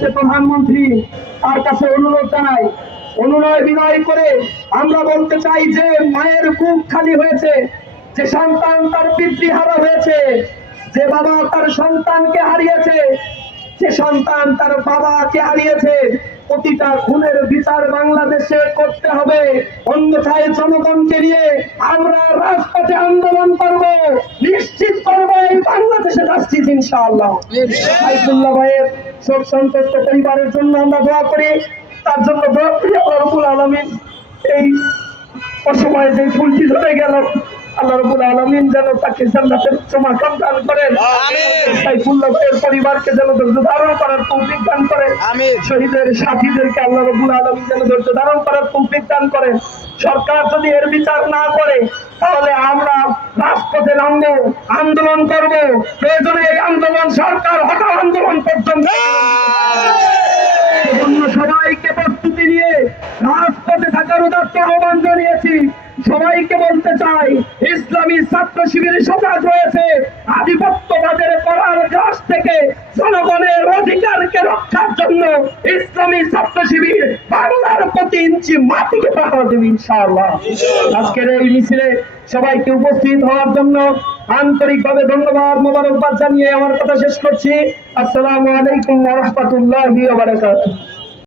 হয়েছে প্রধানমন্ত্রী, তার কাছে অনুরোধ জানাই, অনুনয় বিনয় করে আমরা বলতে চাই যে মায়ের বুক খালি হয়েছে, যে সন্তান তার পিতৃহারা হয়েছে, যে বাবা তার সন্তানকে হারিয়েছে, যে সন্তান তার বাবাকে হারিয়েছে, প্রতিটা খুনের বিচার বাংলাদেশে করতে হবে। অন্যথায় জনগণকে নিয়ে আমরা রাজপথে আন্দোলন করব, নিশ্চিত করবো এই বাংলাদেশে জাস্টিস ইনশাআল্লাহ। সাইফুল্লাহ ভাইয়ের শোক সন্তপ্ত পরিবারের জন্য আমরা দোয়া করি, তার জন্য দোয়া করি আল্লাহ রাব্বুল আলামিন এই অসময়ে যে ফুলটি ধরে গেল, আল্লাহ রাব্বুল আলামিন যেন তাকে জান্নাতের উচ্চ মাকাম দান করেন। সাইফুল্লাহ ভাইয়ের পরিবারকে যেন ধৈর্য ধারণ করার তৌফিক দান করেন। শহীদের সাথীদেরকে আল্লাহ রাব্বুল আলামিন যেন ধৈর্য ধারণ করার তৌফিক দান করেন। সরকার যদি এর বিচার না করে তাহলে আমরা রাজপথে নামবো, আন্দোলন করব, প্রয়োজনে এই আন্দোলন সরকার হটাও আন্দোলন পর্যন্ত। সবাইকে প্রস্তুতি নিয়ে রাজপথে থাকার উদাত্ত আহ্বান জানিয়েছি। সবাইকে বলতে চাই, ইসলামী ছাত্র শিবির সজাগ হয়েছে আধিপত্যবাদের করার গ্রাস থেকে জনগণের অধিকারকে রক্ষার জন্য। ইসলামী ছাত্র শিবির বাংলার প্রতি ইঞ্চি মাটিকে পাহারা দেবে ইনশাআল্লাহ। আজকের এই মিছিলে সবাইকে উপস্থিত হওয়ার জন্য আন্তরিকভাবে ধন্যবাদ, মোবারকবাদ জানিয়ে আমার কথা শেষ করছি। আসসালামু আলাইকুম ওয়া রাহমাতুল্লাহি ওয়া বারাকাতুহু।